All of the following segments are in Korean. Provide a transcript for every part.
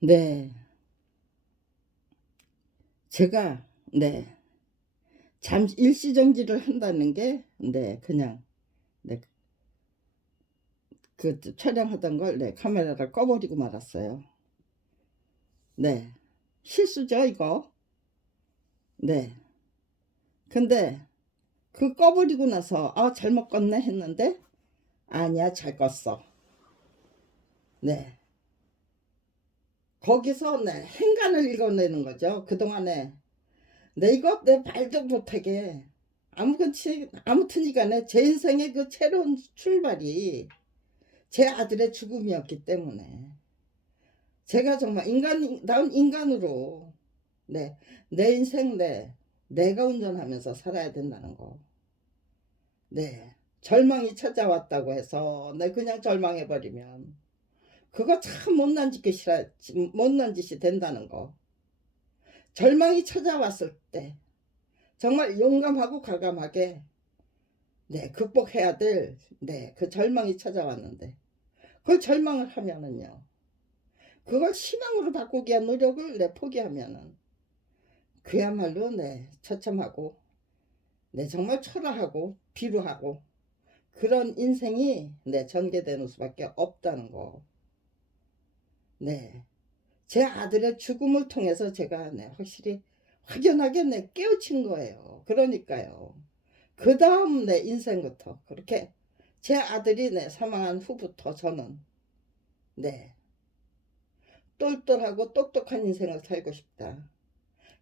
네. 제가 네. 잠시 일시정지를 한다는 게 그냥 네 그 촬영하던 걸 카메라를 꺼 버리고 말았어요. 네. 실수죠 이거. 네. 근데 꺼 버리고 나서 '아 잘못 껐네.' 했는데 아니야 잘 껐어. 네. 거기서 행간을 읽어내는 거죠. 그동안에 이거 내 말도 못하게 아무튼 간에 제 인생의 그 새로운 출발이 제 아들의 죽음이었기 때문에 제가 정말 인간다운 인간으로 네 내 인생 내가 운전하면서 살아야 된다는 거. 네. 절망이 찾아왔다고 해서 그냥 절망해 버리면 그거 참 못난 짓이 된다는 거. 절망이 찾아왔을 때 정말 용감하고 과감하게 극복해야 될 그 절망이 찾아왔는데 그 절망을 하면은요. 그걸 희망으로 바꾸기 위한 노력을 포기하면은 그야말로 처참하고 정말 초라하고 비루하고 그런 인생이 전개되는 수밖에 없다는 거. 네. 제 아들의 죽음을 통해서 제가 확실히 확연하게 깨우친 거예요. 그러니까요. 그다음 내 인생부터 그렇게 제 아들이 사망한 후부터 저는 네 똘똘하고 똑똑한 인생을 살고 싶다.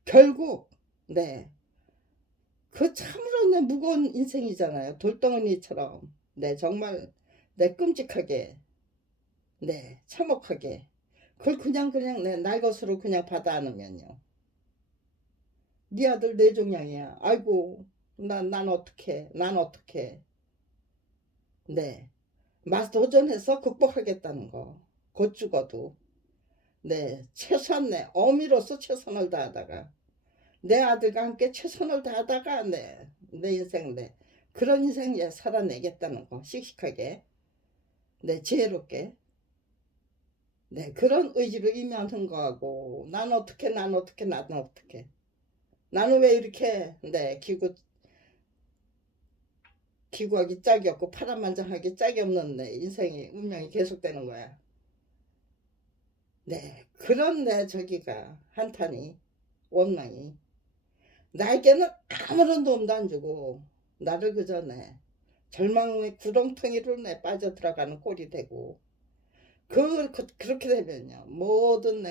결국 네 그 참으로 무거운 인생이잖아요. 돌덩어리처럼 정말 끔찍하게 참혹하게 그걸 그냥 날 것으로 그냥 받아 안으면요. "네 아들 내 종양이야. 아이고 난 어떡해. 난 어떡해." 네. 도전해서 극복하겠다는 거. 곧 죽어도 최소한 어미로서 최선을 다하다가 내 아들과 함께 최선을 다하다가 내 인생 그런 인생 살아내겠다는 거 씩씩하게 지혜롭게 그런 의지로 임하는 거하고 난 어떻게 나는 어떻게 나는 왜 이렇게 기구하기 짝이 없고 파란만장하기 짝이 없는 인생이 운명이 계속되는 거야. 그런 저기가 한탄이 원망이 나에게는 아무런 도움도 안 주고 나를 그저 절망의 구렁텅이로 빠져들어가는 꼴이 되고 그렇게 되면요 모든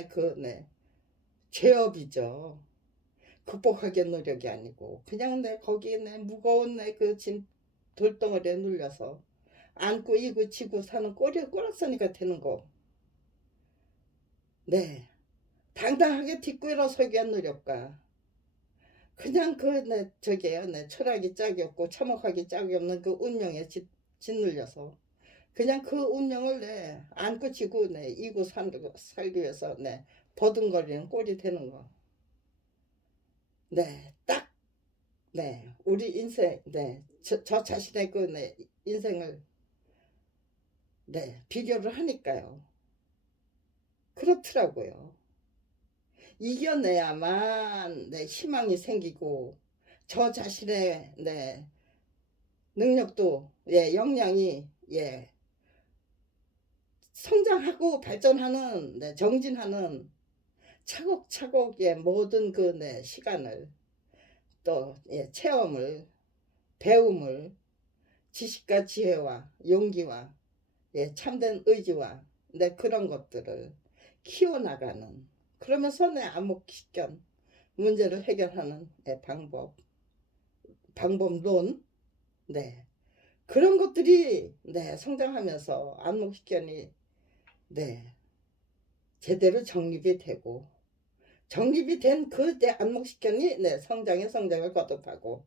죄업이죠. 극복하기 노력이 아니고 그냥 거기에 무거운 그 짐 돌덩어리에 눌려서 안고 이고 지고 사는 꼬락서니가 되는 거. 네. 당당하게 딛고 일어서기 위한 노력과 그냥 저게요 철학이 짝이 없고 참혹하기 짝이 없는 그 운명에 짓눌려서 그냥 그 운명을 안고 지고 이고 살기 위해서 버둥거리는 꼴이 되는 거. 딱 우리 인생 저 자신의 그 인생을 비교를 하니까요. 그렇더라고요. 이겨내야만 희망이 생기고 저 자신의 능력도 역량이 성장하고 발전하는 정진하는 차곡차곡 모든 그 시간을 또 체험을 배움을 지식과 지혜와 용기와 참된 의지와 그런 것들을 키워나가는 그러면서 암묵식견 문제를 해결하는 방법론 그런 것들이 성장하면서 암묵식견이 제대로 정립이 되고 정립이 된 그 안목식견이 성장을 거듭하고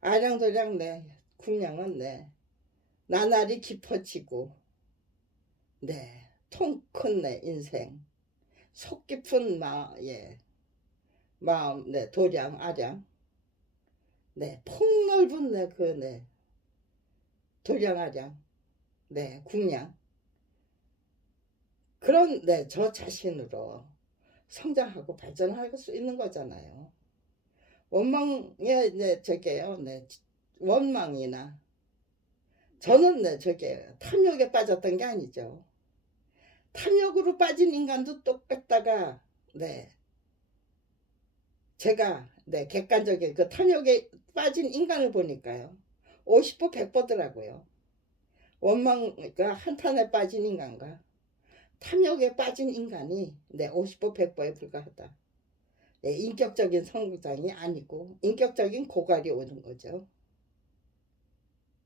아량도량 국량은 나날이 깊어지고 통 큰 인생 속 깊은 마음 도량 아량 폭넓은 도량 아량 국량 그런 저 자신으로 성장하고 발전할 수 있는 거잖아요. 원망에 저게요. 원망이나 저는 저게 탐욕에 빠졌던 게 아니죠. 탐욕으로 빠진 인간도 똑같다가 제가 객관적인 그 탐욕에 빠진 인간을 보니까요. 50보 100보더라고요. 원망과 한탄에 빠진 인간과 탐욕에 빠진 인간이 50보 100보에 불과하다. 인격적인 성장이 아니고 인격적인 고갈이 오는 거죠.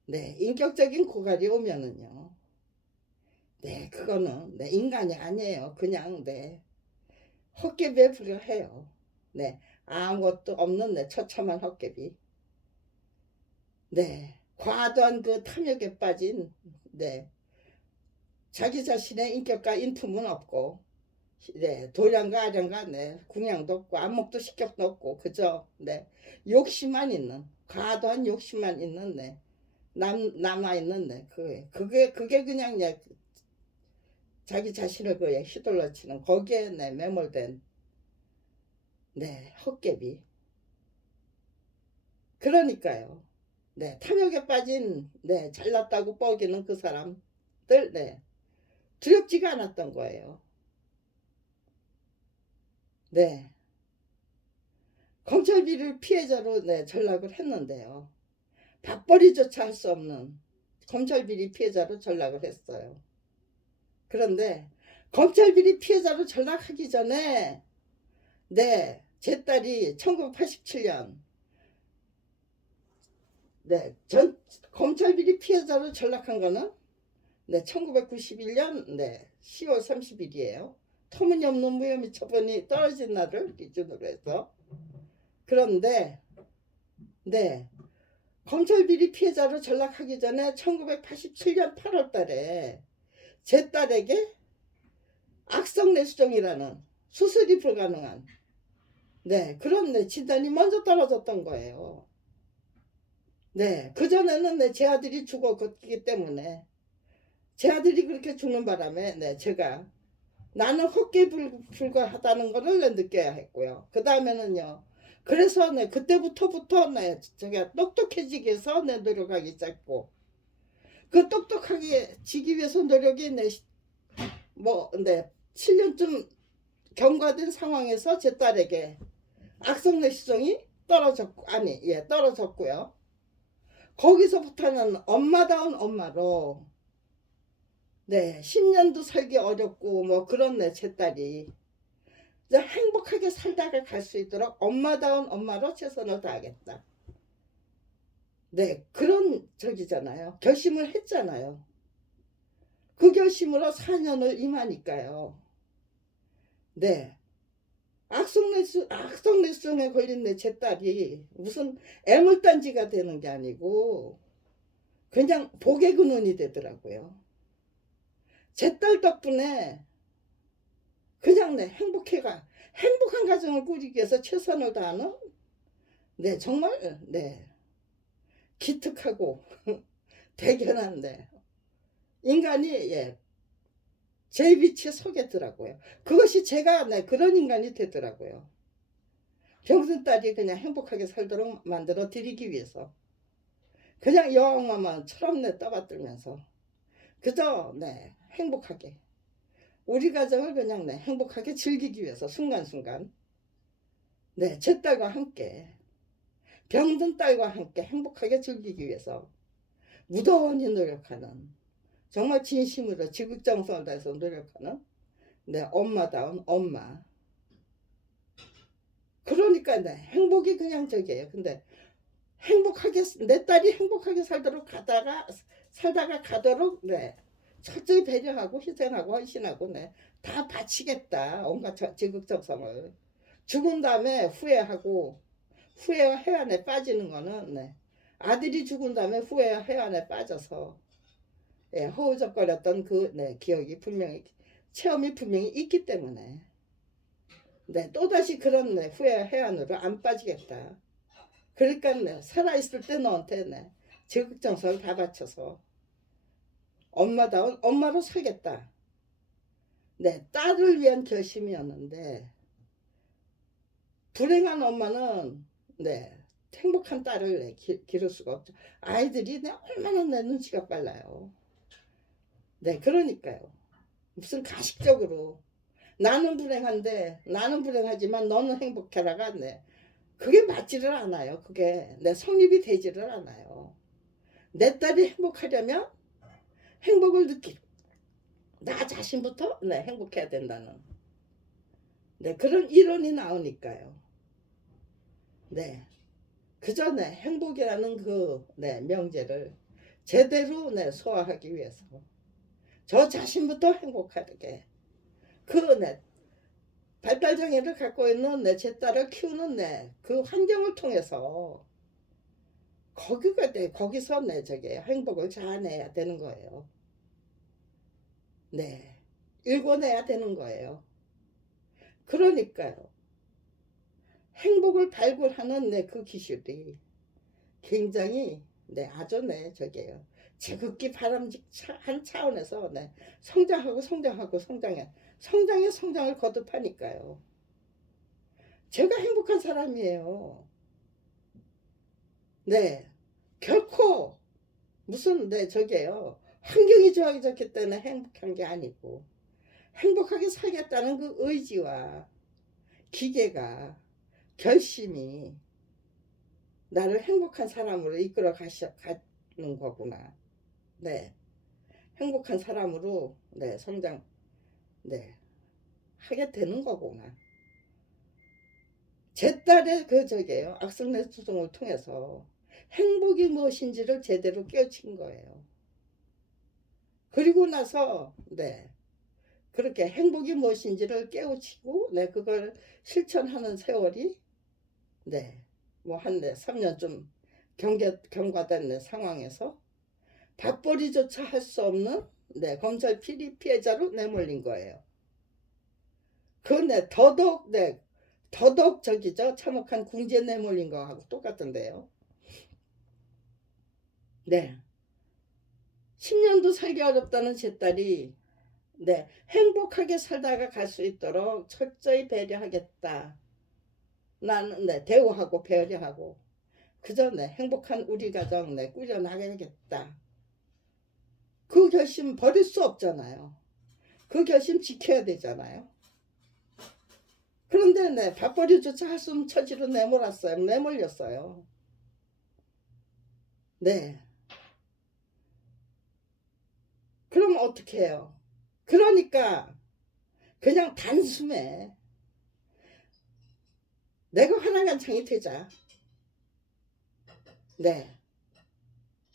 인격적인 고갈이 오면은요. 그거는 인간이 아니에요. 그냥 헛개비에 불과해요. 아무것도 없는 처참한 헛개비. 과도한 그 탐욕에 빠진 자기 자신의 인격과 인품은 없고 도량과 아량과 궁양도 없고 안목도 식격도 없고 그저 욕심만 있는 과도한 욕심만 있는 남아있는 그게 그냥 자기 자신을 그에 휘둘러 치는 거기에 매몰된 헛개비. 그러니까요. 탐욕에 빠진 잘났다고 뻐기는 그 사람들 두렵지가 않았던 거예요. 검찰비리를 피해자로 전락을 했는데요. 밥벌이조차 할 수 없는 검찰비리 피해자로 전락을 했어요. 그런데 검찰비리 피해자로 전락하기 전에 제 딸이 1987년 검찰비리 피해자로 전락한 거는 1991년 10월 30일이에요. 터무니없는 무혐의 처분이 떨어진 날을 기준으로 해서. 그런데 검찰비리 피해자로 전락하기 전에 1987년 8월 달에 제 딸에게 악성뇌수종이라는 수술이 불가능한 그런 진단이 먼저 떨어졌던 거예요. 그전에는 제 아들이 죽었기 때문에 제 아들이 그렇게 죽는 바람에 제가 나는 헛개에 불과하다는 것을 느껴야 했고요. 그 다음에는요. 그래서 그때부터 제가 똑똑해지기 위해서 노력하기 시작했고 그 똑똑하게 지기 위해서 노력이 7년쯤 경과된 상황에서 제 딸에게 악성뇌수종이 떨어졌고요. 거기서부터는 엄마다운 엄마로 10년도 살기 어렵고 그런 제 딸이 행복하게 살다가 갈 수 있도록 엄마다운 엄마로 최선을 다하겠다. 그런 저기잖아요. 결심을 했잖아요. 그 결심으로 4년을 임하니까요. 악성뇌수종에 걸린 제 딸이 무슨 애물단지가 되는 게 아니고 그냥 복의 근원이 되더라고요. 제 딸 덕분에 그냥 행복한 가정을 꾸리기 위해서 최선을 다하는 정말 기특하고 대견한 인간이 제 위치에 서겠더라고요. 그것이 제가 그런 인간이 되더라고요. 병든 딸이 그냥 행복하게 살도록 만들어 드리기 위해서 그냥 여왕마마처럼 떠받들면서 그저 행복하게 우리 가정을 그냥 행복하게 즐기기 위해서 순간순간 제 딸과 함께 병든 딸과 함께 행복하게 즐기기 위해서 무던히 노력하는 정말 진심으로 지극정성을 다해서 노력하는 엄마다운 엄마. 그러니까 행복이 그냥 저기예요. 근데 내 딸이 행복하게 살다가 가도록 철저히 배려하고 희생하고 헌신하고 다 바치겠다. 온갖 지극정성을. 죽은 다음에 후회하고 후회와 해안에 빠지는 거는 아들이 죽은 다음에 후회와 해안에 빠져서 허우적거렸던 그 기억이 분명히 체험이 분명히 있기 때문에 또다시 그런 후회와 해안으로 안 빠지겠다. 그러니까 살아있을 때 너한테 지극정성을 다 바쳐서 엄마다운 엄마로 살겠다. 네, 딸을 위한 결심이었는데 불행한 엄마는 네, 행복한 딸을 기를 수가 없죠. 아이들이 얼마나 내 눈치가 빨라요. 네, 그러니까요. 무슨 가식적으로 나는 불행하지만 너는 행복해라가 네, 그게 맞지를 않아요. 그게 내 성립이 되지를 않아요. 내 딸이 행복하려면 행복을 나 자신부터 네, 행복해야 된다는 네, 그런 이론이 나오니까요. 네. 그 전에 행복이라는 그 네, 명제를 제대로 네, 소화하기 위해서 저 자신부터 행복하게 그 네, 발달장애를 갖고 있는 제 딸을 키우는 그 환경을 통해서 거기서 저게 행복을 자아내야 되는 거예요. 네, 읽어내야 되는 거예요. 그러니까요. 행복을 발굴하는 그 기술이 굉장히 아주 저게요. 지극히 바람직한 차원에서 성장하고 성장을 거듭하니까요. 제가 행복한 사람이에요. 네, 결코 무슨 저게요. 환경이 좋아졌기 때문에 행복한 게 아니고 행복하게 살겠다는 그 의지와 기계가 결심이 나를 행복한 사람으로 이끌어 가는 거구나. 네, 행복한 사람으로 성장 하게 되는 거구나. 제 딸의 저게요. 악성내 수종을 통해서 행복이 무엇인지를 제대로 깨우친 거예요. 그리고 나서 그렇게 행복이 무엇인지를 깨우치고 그걸 실천하는 세월이 뭐 한 3년쯤 경과된 상황에서 밥벌이조차 할 수 없는 검찰 피해자로 내몰린 거예요. 그 더더욱 참혹한 궁지에 내몰린 거하고 똑같은데요. 네. 10년도 살기 어렵다는 제 딸이 행복하게 살다가 갈 수 있도록 철저히 배려하겠다. 나는 대우하고 배려하고 그저 행복한 우리 가정 꾸려나가야겠다. 그 결심 버릴 수 없잖아요. 그 결심 지켜야 되잖아요. 그런데 밥벌이조차 할 수 없는 처지로 내몰렸어요. 네. 그럼 어떻게 해요? 그러니까 그냥 단숨에 내가 화난간창이 되자. 네.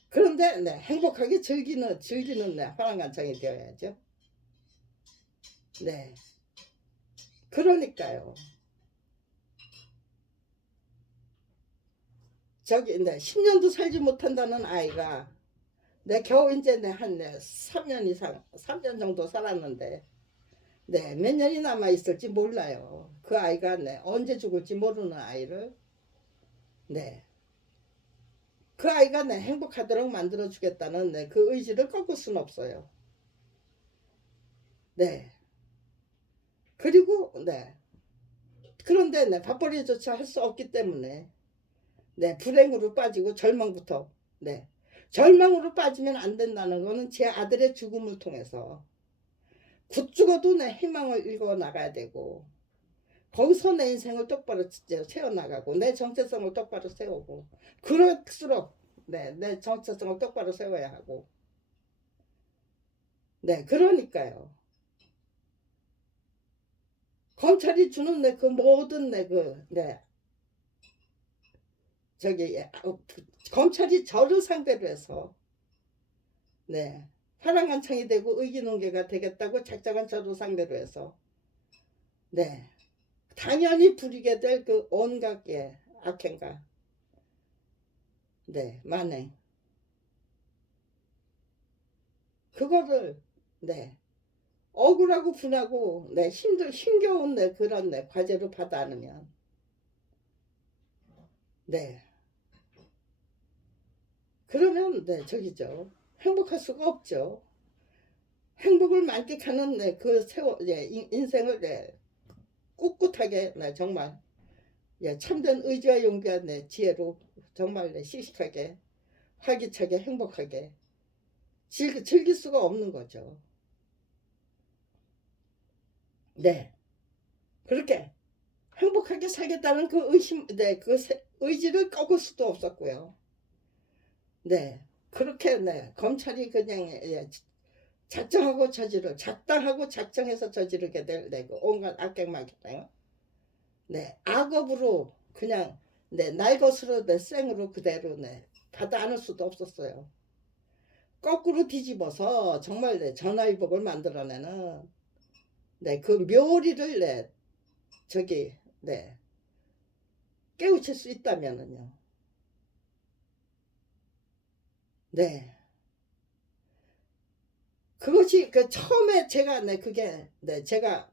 그런데 행복하게 즐기는 화난간창이 되어야죠. 네. 그러니까요. 저기 10년도 살지 못한다는 아이가 겨우 이제 한 3년 이상 3년 정도 살았는데 몇 년이 남아 있을지 몰라요. 그 아이가 언제 죽을지 모르는 아이를 그 아이가 행복하도록 만들어 주겠다는 그 의지를 꺾을 수는 없어요. 그리고 그런데 밥벌이조차 할 수 없기 때문에 불행으로 빠지고 절망으로 빠지면 안 된다는 거는 제 아들의 죽음을 통해서 죽어도 희망을 읽어 나가야 되고 거기서 내 인생을 똑바로 세워나가고 내 정체성을 똑바로 세우고 그럴수록 내 정체성을 똑바로 세워야 하고 그러니까요. 검찰이 주는 그 모든 검찰이 저를 상대로 해서 화랑간창이 되고 의기농개가 되겠다고 작정한 저를 상대로 해서 당연히 부리게 될 그 온갖 악행과 만행 그거를 억울하고 분하고 힘겨운 그런 과제로 받아 안으면 그러면 저기죠. 행복할 수가 없죠. 행복을 만끽하는 네, 그 세월, 예, 인생을 네, 꿋꿋하게 네, 정말 예, 참된 의지와 용기와 네, 지혜로 정말 네, 씩씩하게 활기차게 행복하게 즐길 수가 없는 거죠. 네, 그렇게 행복하게 살겠다는 그 의심, 네, 그 의지를 꺾을 수도 없었고요. 네, 그렇게 네, 검찰이 그냥 예, 작당하고 작정해서 저지르게 될 네, 그 온갖 악행만겠네요. 네, 악업으로 그냥 네, 날 것으로 내 생으로 그대로 네, 받아 안을 수도 없었어요. 거꾸로 뒤집어서 정말 네, 전화위복을 만들어내는 네, 그 묘리를 네, 저기 네, 깨우칠 수 있다면은요. 네. 그것이 그 처음에 제가 네, 그게 네, 제가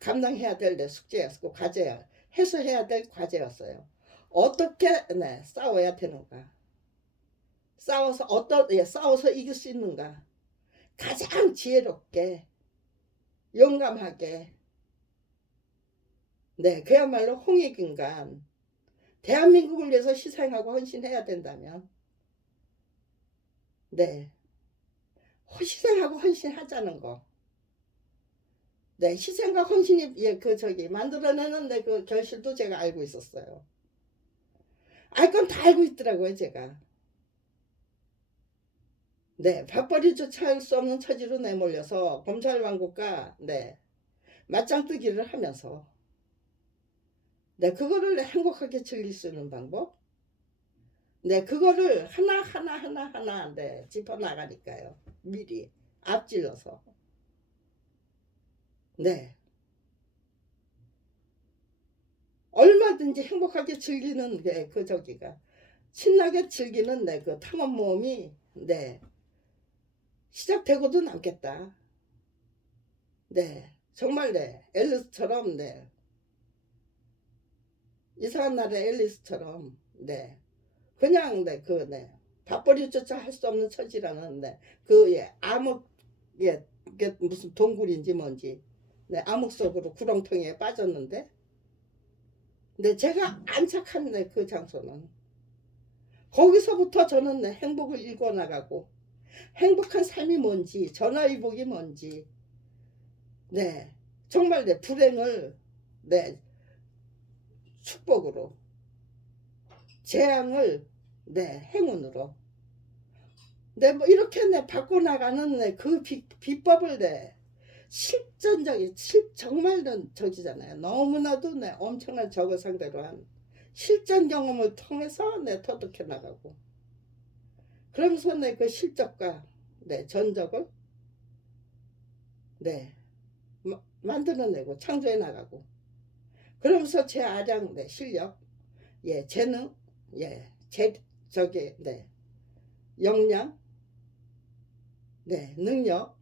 감당해야 될 네, 숙제였고 과제야. 해소해야 될 과제였어요. 어떻게 네, 싸워야 되는가? 싸워서 예, 싸워서 이길 수 있는가? 가장 지혜롭게 용감하게 네, 그야말로 홍익인간 대한민국을 위해서 희생하고 헌신해야 된다면 네, 희생하고 헌신하자는 거. 네, 희생과 헌신이 예, 그 저기 만들어내는 네, 그 결실도 제가 알고 있었어요. 알 건 다 알고 있더라고요, 제가. 네, 밥벌이조차 할 수 없는 처지로 내몰려서 검찰 왕국과 네, 맞짱뜨기를 하면서 네, 그거를 행복하게 즐길 수 있는 방법. 네, 그거를 하나 네, 짚어 나가니까요. 미리 앞질러서. 네. 얼마든지 행복하게 즐기는 그 저기가 신나게 즐기는 그 탐험 모험이 네 시작되고도 남겠다. 네 정말 네 앨리스처럼 네 이상한 나라의 앨리스처럼 네 그냥 네 밥벌이조차 할 수 없는 처지라는 그 예, 암흑 예 이게 무슨 동굴인지 뭔지 네 암흑 속으로 구렁텅이에 빠졌는데 네 제가 안착한 그 장소는 거기서부터 저는 네, 행복을 일궈 나가고 행복한 삶이 뭔지 전화위복이 뭔지 네 정말 내 불행을 네 축복으로 재앙을 네 행운으로 네 뭐 이렇게 네 바꿔나가는 네그 비법을 네 실전적인 정말은 저기잖아요. 너무나도 네 엄청난 적을 상대로 한 실전 경험을 통해서 네 터득해 나가고 그러면서 네 그 실적과 네 전적을 네 만들어내고 창조해 나가고 그러면서 제 아량 네 실력 예 재능 예제 저기 네 역량 네 능력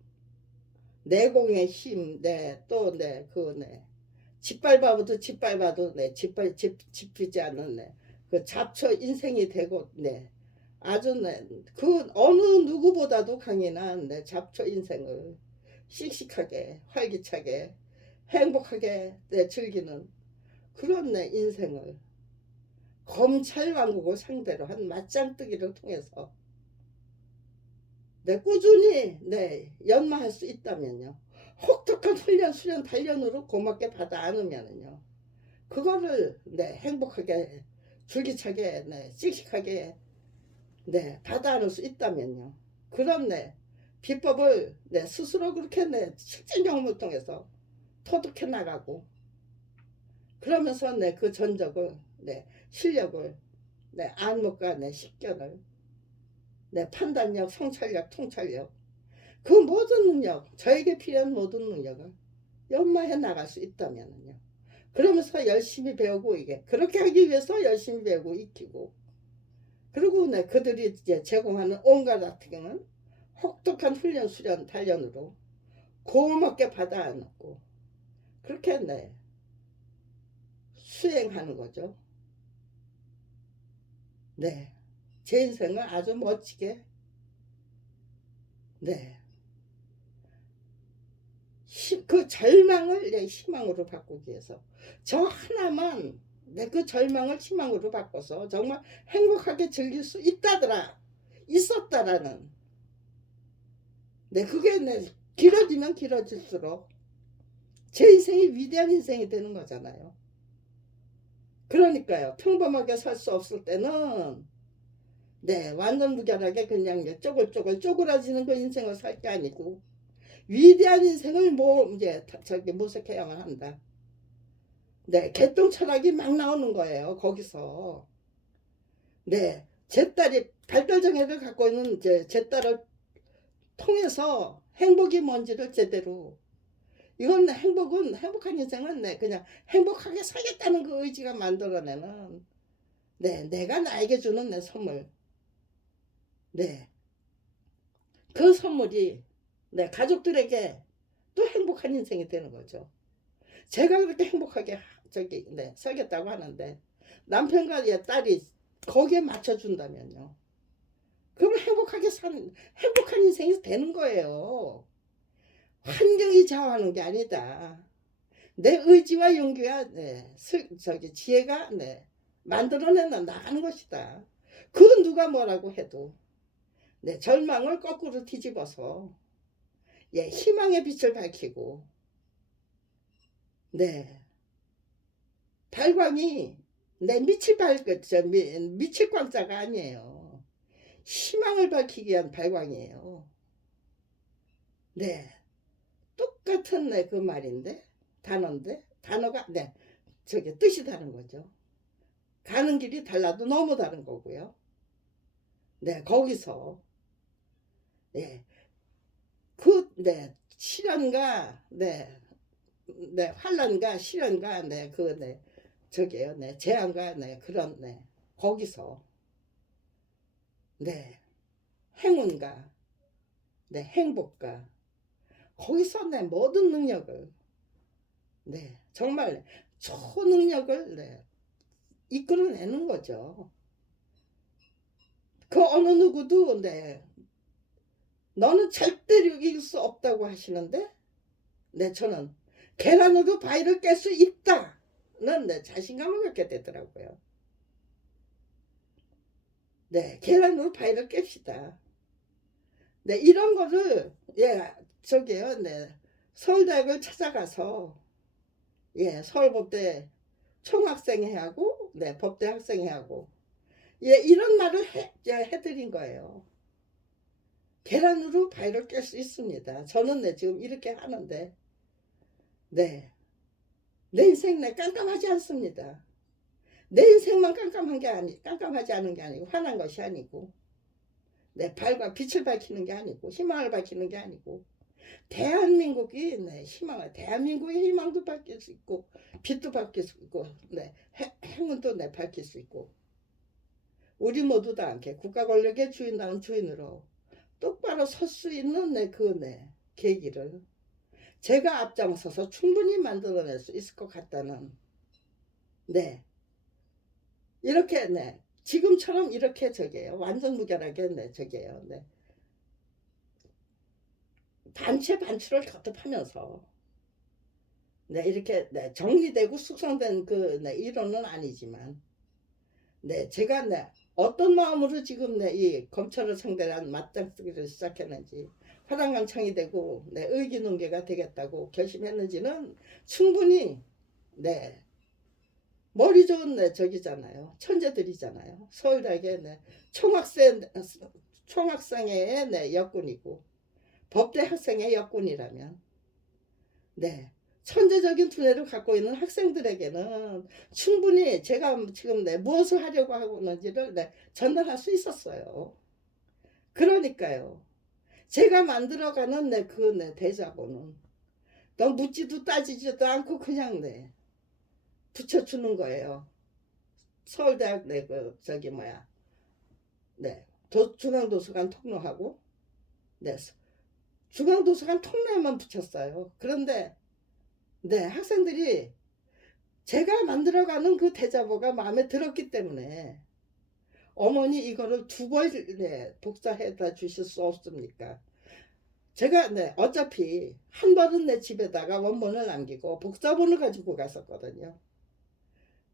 내공의 힘 네 또 네 그 네 짓밟아도 네 짚히지 않는 네그 잡초 인생이 되고 네 아주 네그 어느 누구보다도 강인한 네 잡초 인생을 씩씩하게 활기차게 행복하게 네 즐기는 그런 내 인생을 검찰 왕국을 상대로 한 맞짱뜨기를 통해서 꾸준히 연마할 수 있다면요. 혹독한 훈련, 수련, 단련으로 고맙게 받아 안으면요. 그거를 행복하게, 줄기차게, 씩씩하게 받아 안을 수 있다면요. 그런 비법을 스스로 그렇게 실전 경험을 통해서 터득해 나가고 그러면서 그 전적을 실력을 안목과 식견을 판단력, 성찰력, 통찰력 그 모든 능력 저에게 필요한 모든 능력을 연마해 나갈 수 있다면요. 그러면서 열심히 배우고 이게 그렇게 하기 위해서 열심히 배우고 익히고 그리고 그들이 이제 제공하는 온갖 학교는 혹독한 훈련, 수련, 단련으로 고맙게 받아 안고 그렇게 수행하는 거죠. 네, 제 인생을 아주 멋지게 네 그 절망을 내 희망으로 바꾸기 위해서 저 하나만 내 그 절망을 희망으로 바꿔서 정말 행복하게 즐길 수 있다더라 있었다라는 내 그게 내 길어지면 길어질수록 제 인생이 위대한 인생이 되는 거잖아요. 그러니까요. 평범하게 살 수 없을 때는 네 완전 무결하게 그냥 쪼글쪼글 쪼그라지는 그 인생을 살 게 아니고 위대한 인생을 뭐 이제 저기 모색해야만 한다. 네 개똥 철학이 막 나오는 거예요. 거기서 네 제 딸이 발달장애를 갖고 있는 이제 제 딸을 통해서 행복이 뭔지를 제대로 이건 행복은 행복한 인생은 네 그냥 행복하게 살겠다는 그 의지가 만들어내는 네 내가 나에게 주는 내 선물 네 그 선물이 네 가족들에게 또 행복한 인생이 되는 거죠. 제가 그렇게 행복하게 저기 네 살겠다고 하는데 남편과 딸이 거기에 맞춰준다면요. 그럼 행복하게 사는 행복한 인생이 되는 거예요. 환경이 좌우하는 게 아니다. 내 의지와 용기와 네, 저기 지혜가 네, 만들어내는 나가는 것이다. 그 누가 뭐라고 해도 네, 절망을 거꾸로 뒤집어서 예, 희망의 빛을 밝히고 네, 발광이 내 미칠 광자가 아니에요. 희망을 밝히기 위한 발광이에요. 네, 똑같은 네, 그 말인데 단어인데 단어가 네, 저기 뜻이 다른 거죠. 가는 길이 달라도 너무 다른 거고요. 네, 거기서 네, 네, 시련과 네, 환란과 시련과 네, 네, 저기요, 네, 재앙과 네, 그런 네, 거기서 네, 행운과 네, 행복과 거기서 네, 모든 능력을 네, 정말 초능력을 네, 이끌어내는 거죠. 그 어느 누구도 네, 너는 절대로 이길 수 없다고 하시는데 네, 저는 계란으로 바위를 깰 수 있다는 네, 자신감을 갖게 되더라고요. 네, 계란으로 바위를 깹시다. 네, 이런 거를 예, 저기요, 네, 서울대학을 찾아가서 예, 서울법대 총학생회하고 네, 법대 학생회하고 예, 이런 말을 해드린 거예요. 계란으로 바위를 깰 수 있습니다. 저는 네, 지금 이렇게 하는데 네, 내 인생 네, 깜깜하지 않습니다. 내 인생만 깜깜하지 않은 게 아니고 화난 것이 아니고 내 발과 빛을 밝히는 게 아니고 희망을 밝히는 게 아니고 대한민국이 네, 대한민국의 희망도 밝힐 수 있고 빛도 밝힐 수 있고 네, 행운도 네, 밝힐 수 있고 우리 모두 다 함께 국가 권력의 주인다운 주인으로 똑바로 설 수 있는 네, 계기를 제가 앞장서서 충분히 만들어낼 수 있을 것 같다는 네 이렇게 네 지금처럼 이렇게 저게요 완전 무결하게 네 저게요 네 단체 반출을 거듭하면서 네 이렇게 네 정리되고 숙성된 그 네 이론은 아니지만 네 제가 네 어떤 마음으로 지금 네 이 검찰을 상대로 한 맞짱뜨기를 시작했는지 화랑강창이 되고 네 의기농계가 되겠다고 결심했는지는 충분히 네 머리 좋은 네 저기잖아요 천재들이잖아요 서울대학의 네 총학생회의 네 여군이고 법대 학생의 여군이라면 네 천재적인 두뇌를 갖고 있는 학생들에게는 충분히 제가 지금 네 무엇을 하려고 하고 있는지를 네 전달할 수 있었어요. 그러니까요 제가 만들어가는 네 그 네 대자보는 너 묻지도 따지지도 않고 그냥 네 붙여주는 거예요. 서울대학 네 그 저기 뭐야 네 중앙도서관 통로하고 네 중앙도서관 통로에만 붙였어요. 그런데 네 학생들이 제가 만들어가는 그 대자보가 마음에 들었기 때문에 어머니 이거를 2번 네, 복사해다 주실 수 없습니까? 제가 네 어차피 한 번은 내 집에다가 원본을 남기고 복사본을 가지고 갔었거든요.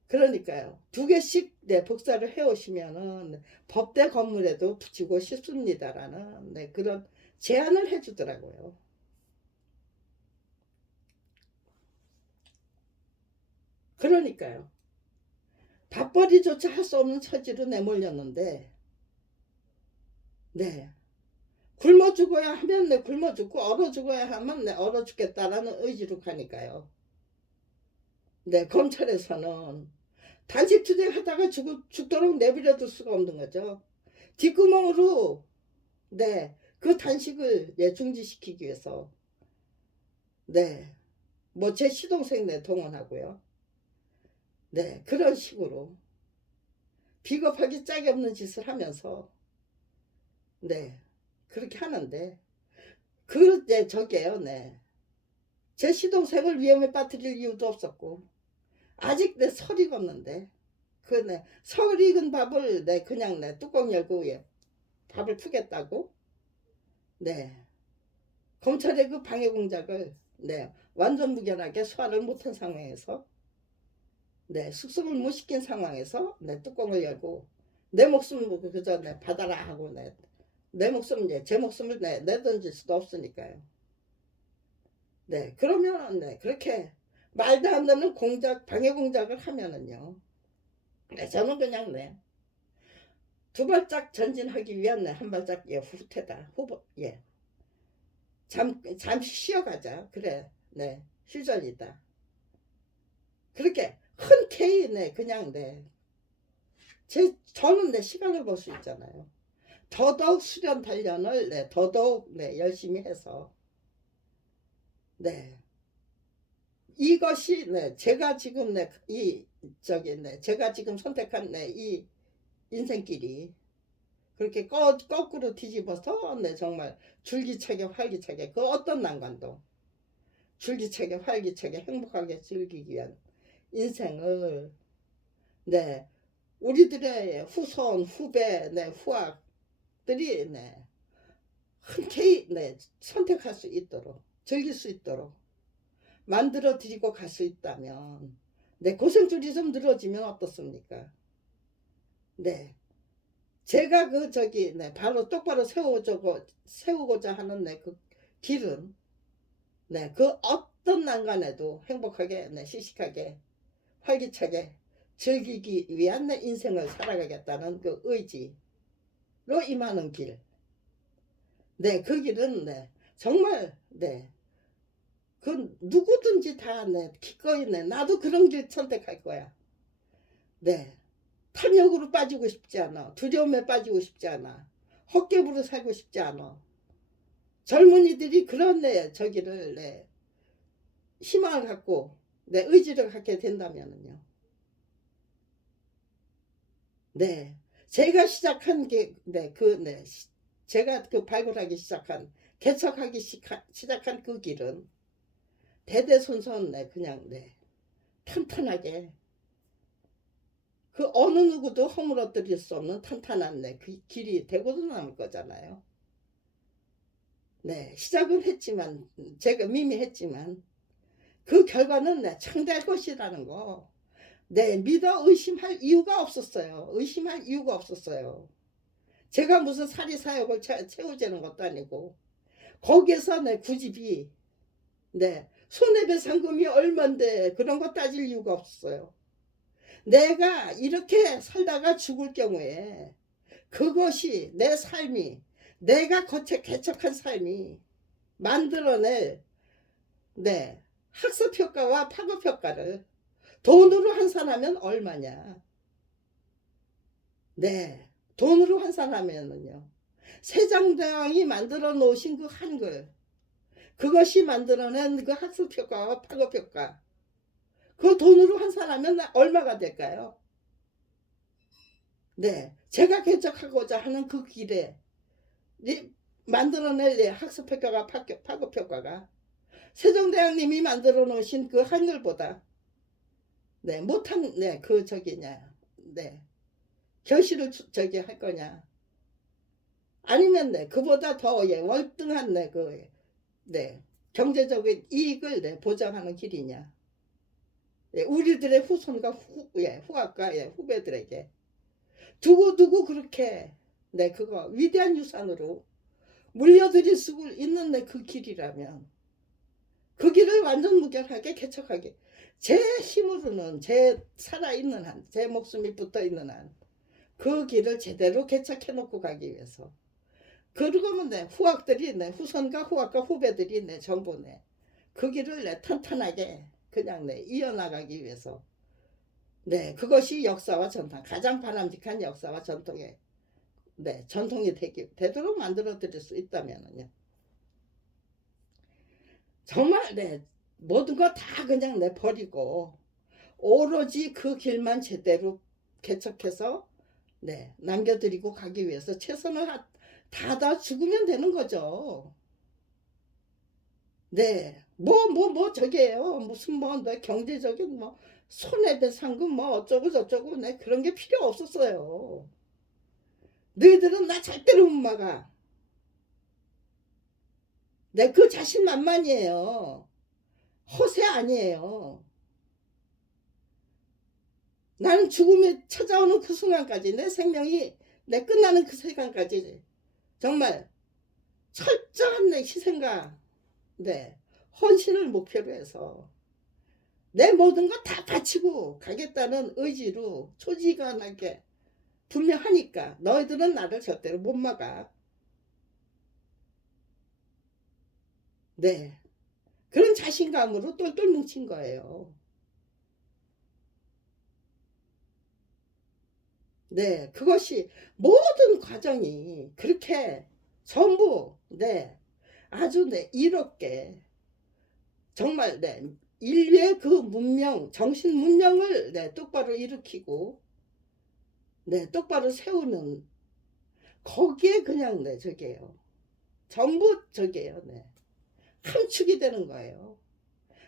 그러니까요. 두 개씩 네 복사를 해 오시면은 법대 건물에도 붙이고 싶습니다라는 네 그런 제안을 해 주더라고요. 그러니까요. 밥벌이조차 할 수 없는 처지로 내몰렸는데 네. 굶어 죽어야 하면 내 굶어 죽고 얼어 죽어야 하면 내 얼어 죽겠다라는 의지로 가니까요. 네, 검찰에서는 단식 투쟁하다가 죽도록 내버려둘 수가 없는 거죠. 뒷구멍으로 네, 그 단식을 예, 중지시키기 위해서 네, 뭐 제 시동생 네 동원하고요. 네, 그런 식으로 비겁하게 짝이 없는 짓을 하면서 네, 그렇게 하는데 그 네, 저게요, 네. 제 시동생을 위험에 빠뜨릴 이유도 없었고 아직 내 설 익었는데 그네 설 익은 밥을 내 그냥 내 뚜껑 열고 예, 밥을 푸겠다고 네 검찰의 그 방해 공작을 네 완전 무결하게 소화를 못한 상황에서 네 숙성을 못 시킨 상황에서 네 뚜껑을 열고 내 목숨 그저 내 받아라 하고 내 목숨 이제 제 목숨을 내던질 수도 없으니까요. 네 그러면 네 그렇게 말도 안 되는 공작 방해 공작을 하면은요. 네, 저는 그냥 네 두 발짝 전진하기 위한 네, 한 발짝 예, 후퇴다. 후보 예. 잠시 쉬어가자. 그래. 네. 휴전이다. 그렇게 흔쾌히 네 그냥 네. 저는 내 시간을 볼 수 있잖아요. 더더욱 수련 단련을 네, 더더욱 네, 열심히 해서 네. 이것이 네, 제가 지금 네, 이 저기 네, 제가 지금 선택한 네, 이 인생길이 그렇게 거꾸로 뒤집어서 네, 정말 줄기차게 활기차게 그 어떤 난관도 줄기차게 활기차게 행복하게 즐기기 위한 인생을 네 우리들의 후손 후배 네 후학들이 네 흔쾌히 네 선택할 수 있도록 즐길 수 있도록 만들어 드리고 갈 수 있다면 네 고생줄이 좀 늘어지면 어떻습니까? 네 제가 그 저기 네 바로 똑바로 세우고자 하는 네 그 길은 네 그 어떤 난관에도 행복하게 네 시식하게 활기차게 즐기기 위한 내 인생을 살아가겠다는 그 의지로 임하는 길. 네, 그 길은 네, 정말 네, 그 누구든지 다 네, 기꺼이 네, 나도 그런 길 선택할 거야. 네, 탐욕으로 빠지고 싶지 않아. 두려움에 빠지고 싶지 않아. 헛개부로 살고 싶지 않아. 젊은이들이 그런 네, 저기를 네, 희망을 갖고 내 의지를 갖게 된다면요. 네. 제가 시작한 게, 네, 제가 그 발굴하기 시작한, 개척하기 시작한 그 길은 대대손손, 네, 그냥, 네, 탄탄하게, 그 어느 누구도 허물어뜨릴 수 없는 탄탄한, 네, 그 길이 되고도 남을 거잖아요. 네, 시작은 했지만, 제가 미미했지만, 그 결과는 네, 창대할 것이라는 거, 네, 믿어 의심할 이유가 없었어요. 의심할 이유가 없었어요. 제가 무슨 사리사욕을 채우자는 것도 아니고 거기에서 내 구집이 네 손해배상금이 얼만데 그런 거 따질 이유가 없어요. 내가 이렇게 살다가 죽을 경우에 그것이 내 삶이 내가 개척한 삶이 만들어낼 네 학습효과와 파급효과를 돈으로 환산하면 얼마냐. 네 돈으로 환산하면은요 세종대왕이 만들어 놓으신 그 한글 그것이 만들어낸 그 학습효과와 파급효과 그 돈으로 환산하면 얼마가 될까요? 네 제가 개척하고자 하는 그 길에 만들어낼 학습효과가 파급효과가 세종대왕님이 만들어 놓으신 그 한글보다 네 못한 네그 저기냐 네 결실을 저기 할 거냐 아니면 네, 그보다 더 예, 월등한 네, 네, 경제적인 이익을 네, 보장하는 길이냐. 예, 우리들의 후손과 예, 후학과 예, 후배들에게 두고두고 그렇게 네, 그거 위대한 유산으로 물려드릴 수 있는 네, 그 길이라면 그 길을 완전 무결하게 개척하게 제 힘으로는 제 살아있는 한, 제 목숨이 붙어있는 한 그 길을 제대로 개척해 놓고 가기 위해서 그러면 내 후학들이 내 후손과 후학과 후배들이 내 전부 내 그 길을 내 튼튼하게 그냥 내 이어나가기 위해서 네 그것이 역사와 전통 가장 바람직한 역사와 전통의 네 전통이 되도록 만들어 드릴 수 있다면은요 정말 네 모든 거 다 그냥 내 버리고 오로지 그 길만 제대로 개척해서 네 남겨드리고 가기 위해서 최선을 다하다 죽으면 되는 거죠. 네, 저게요. 무슨 뭐 경제적인 뭐 손해배상금 뭐 어쩌고 저쩌고 네 그런 게 필요 없었어요. 너희들은 나 절대로 못 막아. 네, 그 자신만만이에요. 허세 아니에요. 나는 죽음이 찾아오는 그 순간까지 내 생명이 내 끝나는 그 시간까지 정말 철저한 내 희생과 네 헌신을 목표로 해서 내 모든 거 다 바치고 가겠다는 의지로 초지간하게 분명하니까 너희들은 나를 절대로 못 막아. 네 그런 자신감으로 똘똘 뭉친 거예요. 네 그것이 모든 과정이 그렇게 전부 네 아주 네 이롭게 정말 네 인류의 그 문명 정신 문명을 네 똑바로 일으키고 네 똑바로 세우는 거기에 그냥 네 저게요 전부 저게요 네 함축이 되는 거예요.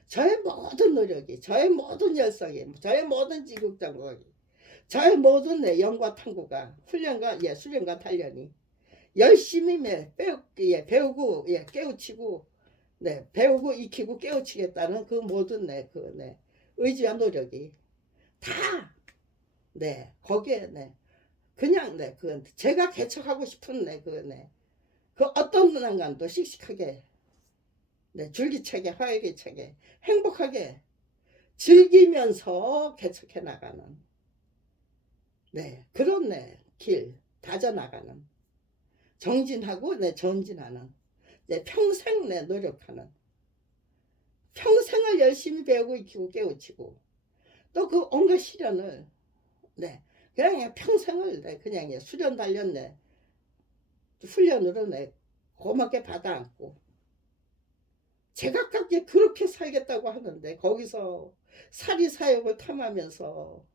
저의 모든 노력이 저의 모든 열성이 저의 모든 지극장국이 저의 모든 네 연과 탐구가 훈련과 예 수련과 단련이 열심히 배우고 예 깨우치고 네 배우고 익히고 깨우치겠다는 그 모든 네 의지와 노력이 다 네 거기에 네 그냥 네 제가 개척하고 싶은 그 어떤 난간도 씩씩하게 네 줄기차게 활기차게 행복하게 즐기면서 개척해 나가는 네 그런 길 다져나가는 정진하고 전진하는 평생 노력하는 평생을 열심히 배우고 익히고 깨우치고 또 그 온갖 시련을 그냥 평생을 그냥 수련 단련 훈련으로 고맙게 받아안고 제각각게 그렇게 살겠다고 하는데 거기서 사리사욕을 탐하면서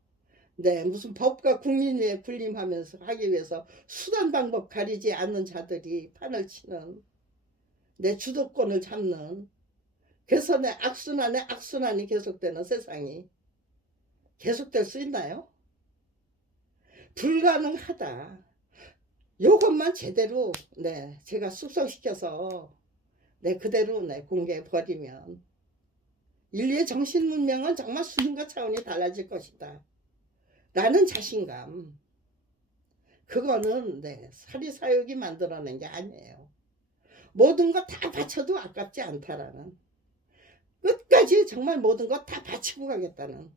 무슨 법과 국민에 군림하면서 하기 위해서 수단 방법 가리지 않는 자들이 판을 치는 주도권을 잡는 그래서 악순환이 계속되는 세상이 계속될 수 있나요? 불가능하다. 요것만 제대로 제가 숙성시켜서 그대로 공개해 버리면 인류의 정신 문명은 정말 수준과 차원이 달라질 것이다. 라는 자신감. 그거는 사리사욕이 만들어낸 게 아니에요. 모든 거 다 바쳐도 아깝지 않다라는 끝까지 정말 모든 거 다 바치고 가겠다는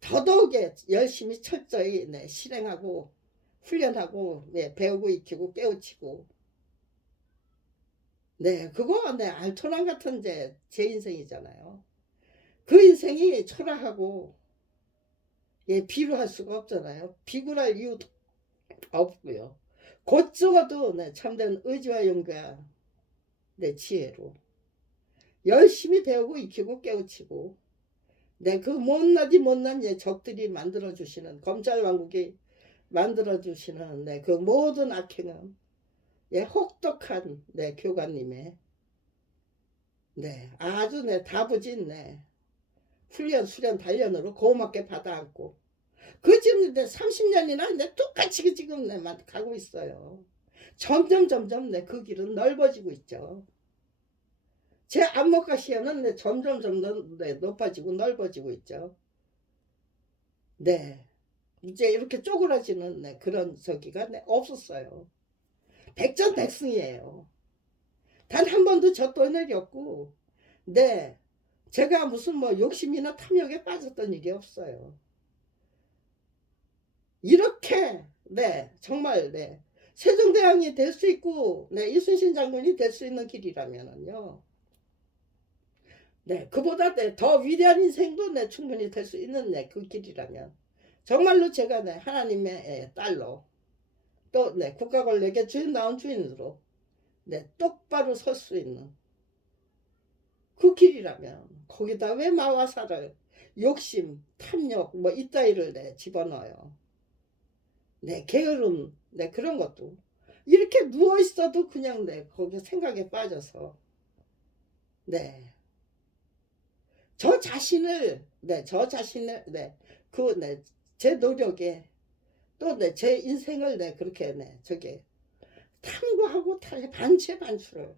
더더욱에 열심히 철저히 실행하고 훈련하고 배우고 익히고 깨우치고 그거 알토란 같은 제 인생이잖아요. 그 인생이 초라하고 비루할 수가 없잖아요. 비굴할 이유도 없고요. 곧 죽어도 참된 의지와 용기와 지혜로 열심히 배우고 익히고 깨우치고 그 못난 적들이 만들어주시는 검찰왕국이 만들어주시는 그 모든 악행은 혹독한 교관님의 아주 다부진 훈련 수련 단련으로 고맙게 받아안고 그 지금 30년이나 똑같이 지금 가고 있어요. 점점 네, 그 길은 넓어지고 있죠. 제 안목과 시야는 네, 점점 네, 높아지고 넓어지고 있죠. 네. 이제 이렇게 쪼그라지는 네, 그런 저기가 네, 없었어요. 백전백승이에요. 단 한 번도 졌던 일이 없고, 네. 제가 무슨 뭐 욕심이나 탐욕에 빠졌던 일이 없어요. 이렇게, 네. 정말, 네. 세종대왕이 될 수 있고, 네. 이순신 장군이 될 수 있는 길이라면은요. 네. 그보다 네, 더 위대한 인생도 네, 충분히 될 수 있는 네, 그 길이라면. 정말로 제가 네, 하나님의 예, 딸로, 또 네, 국가 권력의 주인 나온 주인으로 네, 똑바로 설 수 있는 그 길이라면 거기다 왜 마와사를 욕심, 탐욕 뭐 이따위를 네, 집어넣어요. 네, 게으름, 네, 그런 것도 이렇게 누워 있어도 그냥 네, 거기 생각에 빠져서 네, 저 자신을 네, 저 자신을 네, 그 네, 제 노력에 또 네, 제 인생을 네, 그렇게 네, 저게 탐구하고 반추를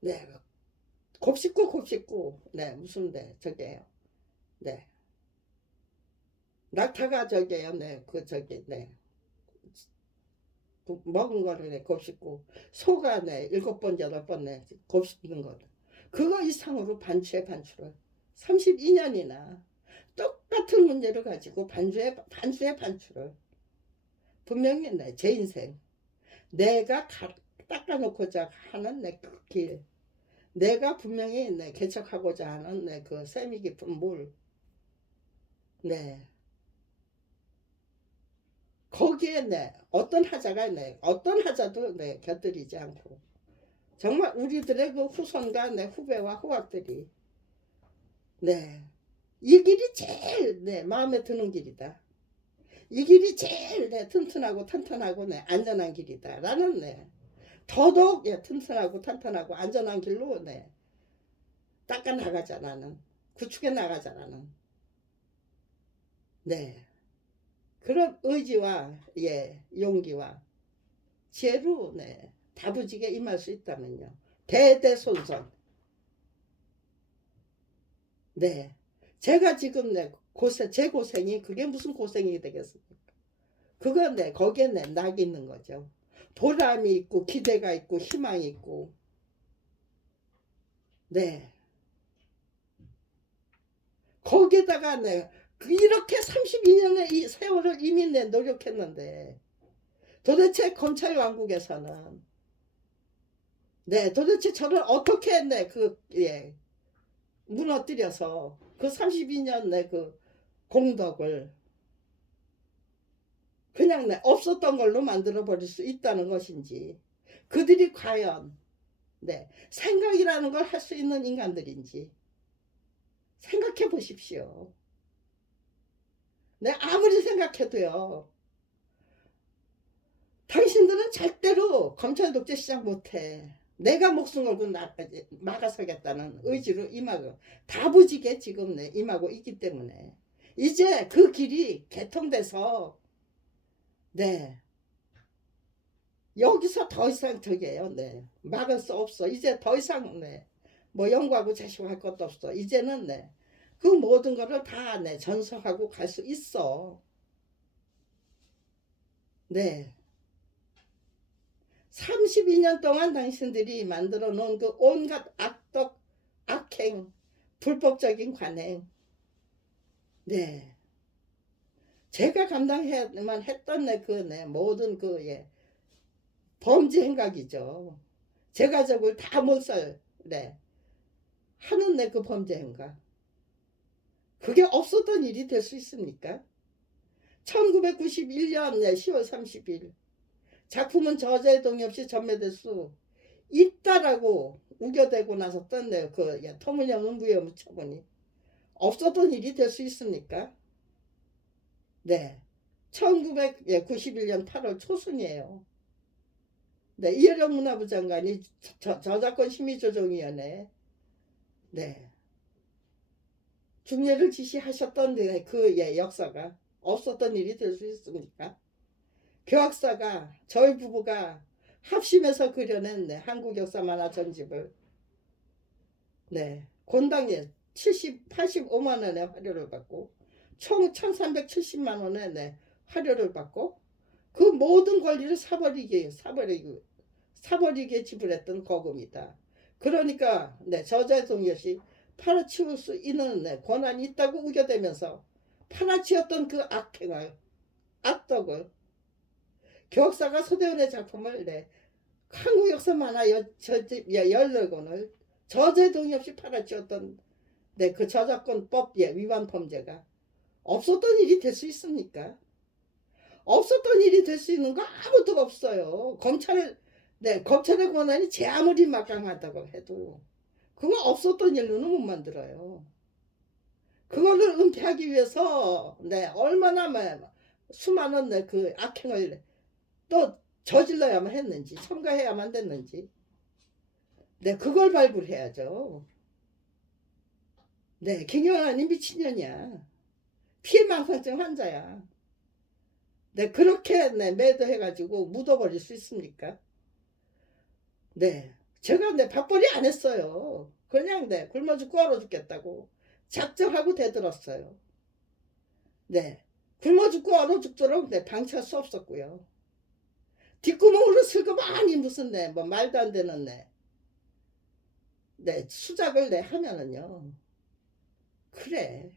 네, 곱씹고 네, 무슨 네, 저게요. 네. 낙타가 저게요. 네. 그 저기 네. 그 먹은 거를 네, 곱씹고 소가 네. 7번 8번 네. 곱씹는 거를. 그거 이상으로 반추를 32년이나 똑같은 문제를 가지고 반추를 분명히 네. 제 인생 내가 닦아놓고자 하는 내 그 길 내가 분명히 네. 개척하고자 하는 네. 그 세미 깊은 물 네. 거기에 네, 어떤 하자가 네, 어떤 하자도 네, 곁들이지 않고 정말 우리들의 그 후손과 네, 후배와 후학들이 네, 이 길이 제일 네, 마음에 드는 길이다. 이 길이 제일 네, 튼튼하고 탄탄하고 네, 안전한 길이다. 라는 네, 더더욱 예, 튼튼하고 탄탄하고 안전한 길로 네, 닦아 나가자라는 구축해 나가자라는 네, 그런 의지와 예, 용기와 지혜로 네, 다부지게 임할 수 있다면요. 대대손손. 네. 제가 지금 네, 제 고생이 그게 무슨 고생이 되겠습니까? 그건 네, 거기에 네, 낙이 있는 거죠. 보람이 있고 기대가 있고 희망이 있고 네. 거기에다가 네, 이렇게 32년의 이 세월을 이미 네, 노력했는데 도대체 검찰 왕국에서는 네, 도대체 저를 어떻게 네, 그 예, 무너뜨려서 그 32년 내 그 공덕을 그냥 내 없었던 걸로 만들어 버릴 수 있다는 것인지 그들이 과연 네 생각이라는 걸 할 수 있는 인간들인지 생각해 보십시오. 네 아무리 생각해도요. 당신들은 절대로 검찰 독재 시작 못해. 내가 목숨 걸고 막아서겠다는 의지로 임하고 다부지게 지금 내 임하고 있기 때문에 이제 그 길이 개통돼서 네 여기서 더 이상 저게요. 네 막을 수 없어. 이제 더 이상 네뭐 영구하고 자식할 것도 없어. 이제는 네그 모든 거를 다 전수하고 갈 수 있어. 네 32년 동안 당신들이 만들어 놓은 그 온갖 악덕, 악행, 불법적인 관행, 네. 제가 감당해야만 했던 그 모든 예, 범죄 행각이죠. 제 가족을 다 몰살, 네. 하는 그 범죄 행각. 그게 없었던 일이 될 수 있습니까? 1991년 10월 30일 작품은 저자의 동의 없이 전매될 수 있다라고 우겨대고 나서 떴네요. 그 터무니없는 무혐의 처분이 없었던 일이 될 수 있습니까? 네, 1991년 8월 초순이에요. 네, 이혜령 문화부 장관이 저작권 심의조정위원회 네 중례를 지시하셨던 그 역사가 없었던 일이 될 수 있습니까? 교학사가 저희 부부가 합심해서 그려낸 네, 한국 역사 만화 전집을 네, 권당에 85만 원의 화료를 받고 총 1370만 원의 네, 화료를 받고 그 모든 권리를 사버리게 지불했던 거금이다. 그러니까 네, 저자의 동료시 팔아치울 수 있는 네, 권한이 있다고 우겨대면서 팔아치웠던 그 악행을 악덕을 격사가 소대원의 작품을 네, 한국 역사 만화 14권을 저자의 동의 없이 팔아치웠던 네, 그 저작권법 위반 범죄가 없었던 일이 될 수 있습니까? 없었던 일이 될 수 있는 거 아무도 없어요. 검찰의 권한이 제 아무리 막강하다고 해도 그거 없었던 일로는 못 만들어요. 그거를 은폐하기 위해서 네, 얼마나 수많은 네, 그 악행을 또 저질러야만 했는지 첨가해야만 됐는지 네, 그걸 발굴해야죠. 네, 김영란이 미친년이야. 피해망상증 환자야. 네, 그렇게 네, 매도해가지고 묻어버릴 수 있습니까? 네, 제가 네, 밥벌이 안 했어요. 그냥 네, 굶어 죽고 얼어 죽겠다고 작정하고 대들었어요. 네, 굶어 죽고 얼어 죽도록 네, 방치할 수 없었고요. 뒷구멍으로 슬그머니 무슨 네, 뭐 말도 안 되는 네, 수작을 네, 하면은요. 그래.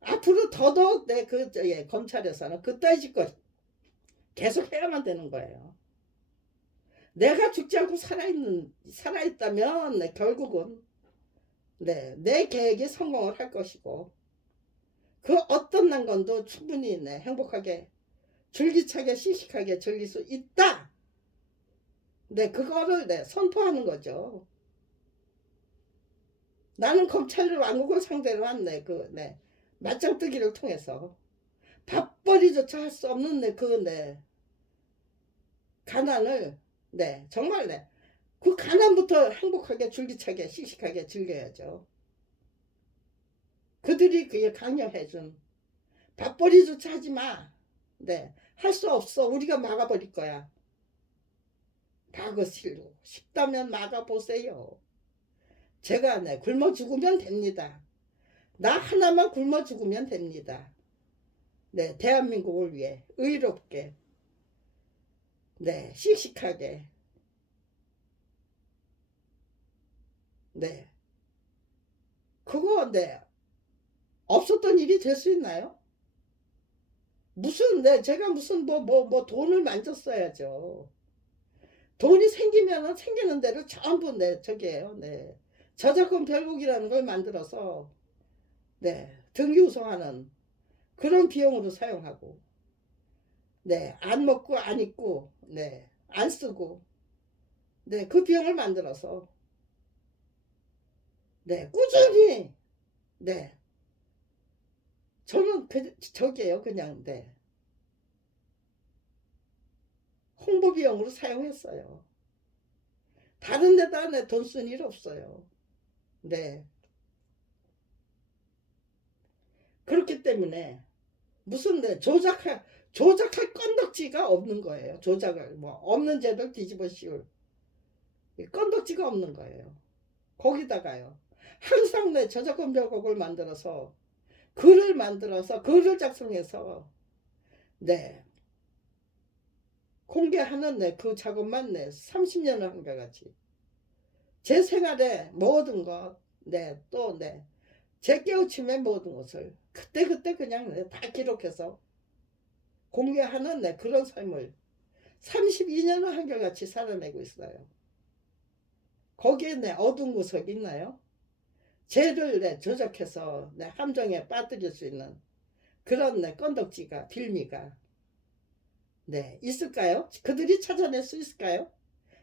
앞으로 더더욱 네, 검찰에서는 그따위 짓거리 계속 해야만 되는 거예요. 내가 죽지 않고 살아있다면 네, 결국은 네, 내 계획이 성공을 할 것이고 그 어떤 난관도 충분히 네, 행복하게 줄기차게 씩씩하게 즐길 수 있다. 네, 그거를 네, 선포하는 거죠. 나는 검찰을 왕국을 상대로 한 네, 맞짱뜨기를 통해서 밥벌이조차 할 수 없는 가난을 정말 그 가난부터 행복하게 줄기차게 씩씩하게 즐겨야죠. 그들이 그게 강요해준 밥벌이조차 하지 마. 할 수 없어. 우리가 막아버릴 거야. 박으시로 싶다면 막아보세요. 제가 굶어 죽으면 됩니다. 나 하나만 굶어 죽으면 됩니다. 대한민국을 위해 의롭게 씩씩하게 그거 없었던 일이 될 수 있나요? 무슨 제가 무슨 뭐 돈을 만졌어야죠. 돈이 생기면은 생기는 대로 전부 저기에요. 저작권 별곡이라는 걸 만들어서 등기우성하는 그런 비용으로 사용하고 안 먹고 안 입고 안 쓰고 그 비용을 만들어서 꾸준히 저는 저기에요 그냥 홍보 비용으로 사용했어요. 다른 데다 돈 쓴 일 없어요. 그렇기 때문에 무슨 조작할 건덕지가 없는 거예요. 조작을 뭐 없는 죄를 뒤집어 씌울 건덕지가 없는 거예요. 거기다가요 항상 저작권 별곡을 만들어서 글을 작성해서 공개하는 그 작업만 30년을 한것 같이 제 생활의 모든 것 또 제 깨우침의 모든 것을 그때 그냥 다 기록해서 공개하는 그런 삶을 32년을 한결같이 살아내고 있어요. 거기에 어두운 구석이 있나요? 죄를 조작해서 함정에 빠뜨릴 수 있는 그런 건덕지가 빌미가 있을까요? 그들이 찾아낼 수 있을까요?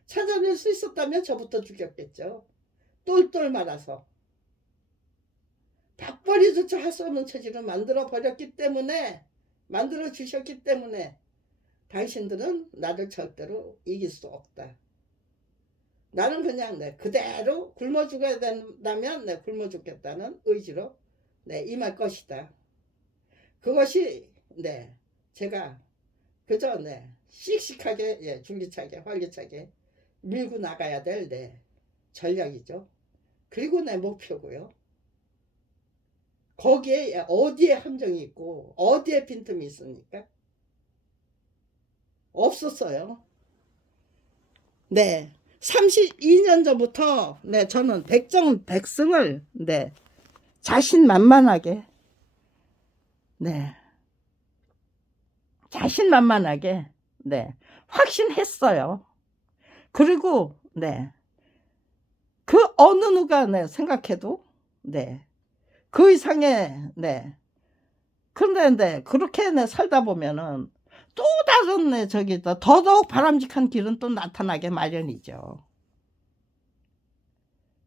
찾아낼 수 있었다면 저부터 죽였겠죠. 똘똘 말아서 밥벌이조차 할 수 없는 처지를 만들어 주셨기 때문에 당신들은 나를 절대로 이길 수 없다. 나는 그냥 그대로 굶어 죽어야 된다면 굶어 죽겠다는 의지로 임할 것이다. 그것이 제가 그저 씩씩하게, 예, 줄기차게, 활기차게 밀고 나가야 될 내 전략이죠. 그리고 내 목표고요. 거기에 어디에 함정이 있고 어디에 빈틈이 있습니까? 없었어요. 네. 32년 전부터 네, 저는 백승을 네, 자신만만하게 네, 자신만만하게 네, 확신했어요. 그리고 네, 그 어느 누가 네, 생각해도 네, 그 이상의 네, 그런데 네, 그렇게 네, 살다 보면은 또 다른 네, 저기 더더욱 바람직한 길은 또 나타나게 마련이죠.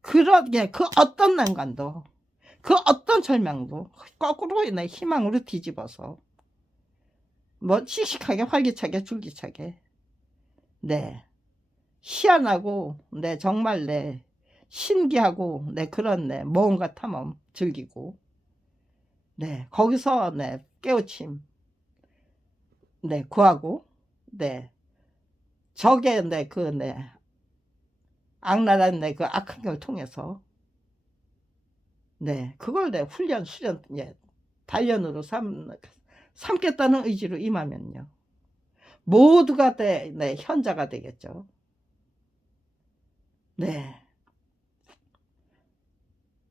그러게 그 어떤 난관도 그 어떤 절망도 거꾸로 내 희망으로 뒤집어서 뭐 씩씩하게 활기차게 줄기차게 네 희한하고 네 정말 네 신기하고 네 그런 네 모험과 탐험 즐기고 네 거기서 네 깨우침 네 구하고 네 적의 네 그 네 악랄한 네 그 악한 걸 통해서 네 그걸 네 훈련 수련 예 단련으로 삼겠다는 의지로 임하면요 모두가 네 현자가 되겠죠. 네.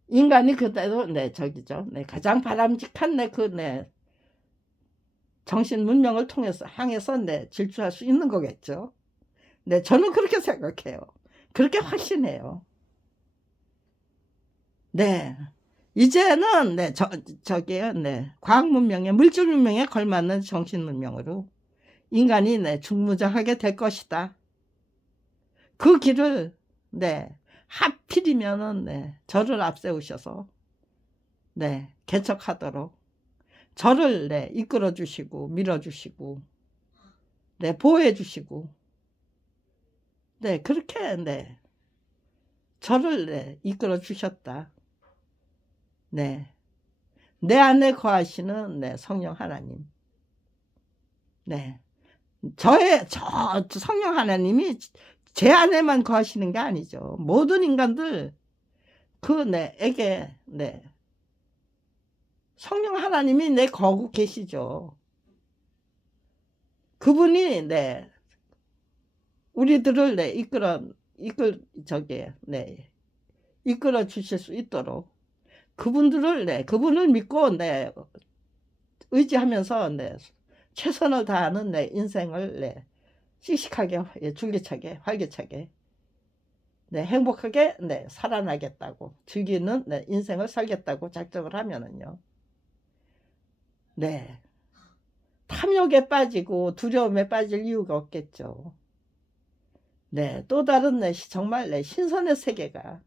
인간이 그대로 네 저기죠. 네 가장 바람직한 네 정신 문명을 통해서 향해서 네 질주할 수 있는 거겠죠. 네 저는 그렇게 생각해요. 그렇게 확신해요. 네. 이제는 네 저기요 네 과학 문명에 물질 문명에 걸맞는 정신 문명으로 인간이 네 중무장하게 될 것이다. 그 길을 네 하필이면은 네 저를 앞세우셔서 네 개척하도록 저를 네 이끌어 주시고 밀어 주시고 네 보호해 주시고 네 그렇게 네 저를 네 이끌어 주셨다. 네 내 안에 거하시는 네 성령 하나님 네 저 성령 하나님이 제 안에만 거하시는 게 아니죠. 모든 인간들 그 내에게 네 성령 하나님이 내 거하고 계시죠. 그분이 네 우리들을 네 이끌어 주실 수 있도록 그분들을 네 그분을 믿고 네 의지하면서 네 최선을 다하는 내 인생을 네 씩씩하게 예, 줄기차게 활기차게 네 행복하게 네 살아나겠다고 즐기는 네 인생을 살겠다고 작정을 하면은요 네 탐욕에 빠지고 두려움에 빠질 이유가 없겠죠. 네 또 다른 네 정말 네 신선의 세계가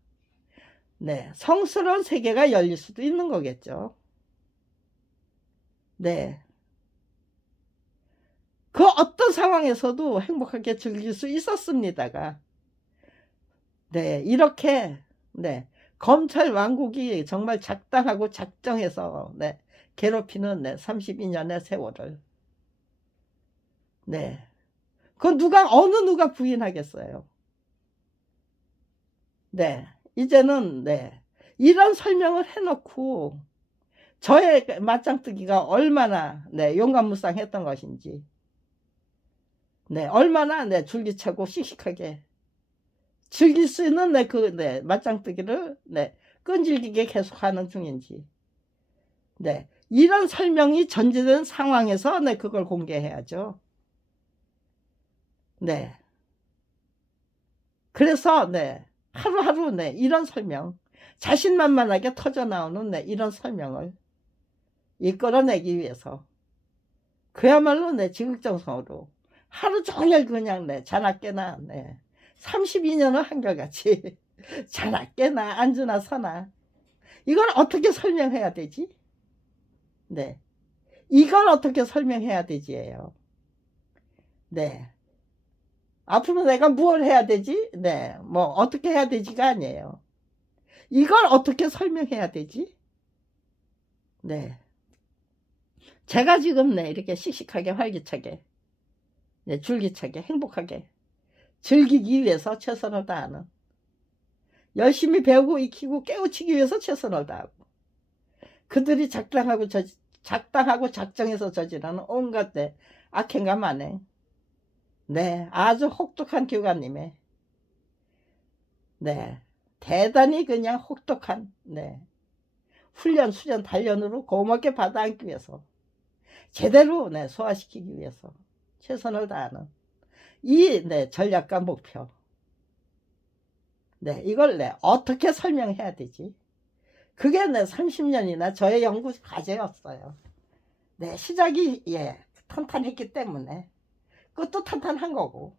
네 성스러운 세계가 열릴 수도 있는 거겠죠. 네. 그 어떤 상황에서도 행복하게 즐길 수 있었습니다가 네 이렇게 네 검찰 왕국이 정말 작당하고 작정해서 네 괴롭히는 네 32년의 세월을 네 그 어느 누가 부인하겠어요. 네 이제는 네 이런 설명을 해놓고 저의 맞짱뜨기가 얼마나 네 용감무쌍했던 것인지 네 얼마나 네 줄기차고 씩씩하게 즐길 수 있는 네 맞짱뜨기를 네 끈질기게 계속하는 중인지 네 이런 설명이 전제된 상황에서 네 그걸 공개해야죠. 네 그래서 네 하루하루 네 이런 설명 자신만만하게 터져 나오는 네 이런 설명을 이끌어내기 위해서 그야말로 네 지극정성으로 하루 종일 그냥 네 자나 깨나 네 32년을 한결같이 자나 깨나 앉으나 서나 이걸 어떻게 설명해야 되지? 네 이걸 어떻게 설명해야 되지예요. 네 앞으로 내가 무엇을 해야 되지? 네 뭐 어떻게 해야 되지가 아니에요. 이걸 어떻게 설명해야 되지? 네 제가 지금 네 이렇게 씩씩하게 활기차게 네, 줄기차게 행복하게 즐기기 위해서 최선을 다하는, 열심히 배우고 익히고 깨우치기 위해서 최선을 다하고, 그들이 작당하고 작정해서 저지르는 온갖 악행과 만행, 네, 아주 혹독한 교관님의, 네, 대단히 그냥 혹독한, 네, 훈련, 수련, 단련으로 고맙게 받아안기 위해서, 제대로, 네, 소화시키기 위해서 최선을 다하는 이, 네, 전략과 목표, 네, 이걸, 네, 어떻게 설명해야 되지? 그게, 네, 30년이나 저의 연구 과제였어요. 네, 시작이, 예, 탄탄했기 때문에 끝도 탄탄한 거고,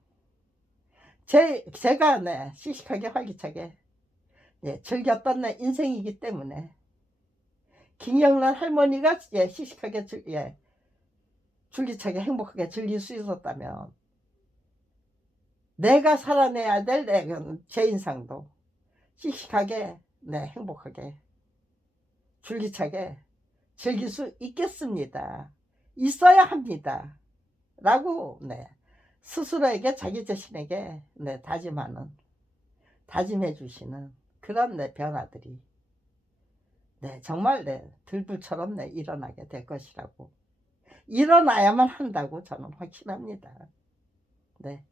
제가, 네, 씩씩하게 활기차게, 예, 즐겼던 내 인생이기 때문에, 김영란 할머니가, 예, 씩씩하게, 예, 줄기차게 행복하게 즐길 수 있었다면, 내가 살아내야 될 제 인상도 씩씩하게, 네, 행복하게 줄기차게 즐길 수 있겠습니다. 있어야 합니다. 라고, 네, 스스로에게, 자기 자신에게, 네, 다짐해 주시는 그런, 네, 변화들이, 네, 정말, 네, 들불처럼, 네, 일어나게 될 것이라고, 일어나야만 한다고 저는 확신합니다. 네.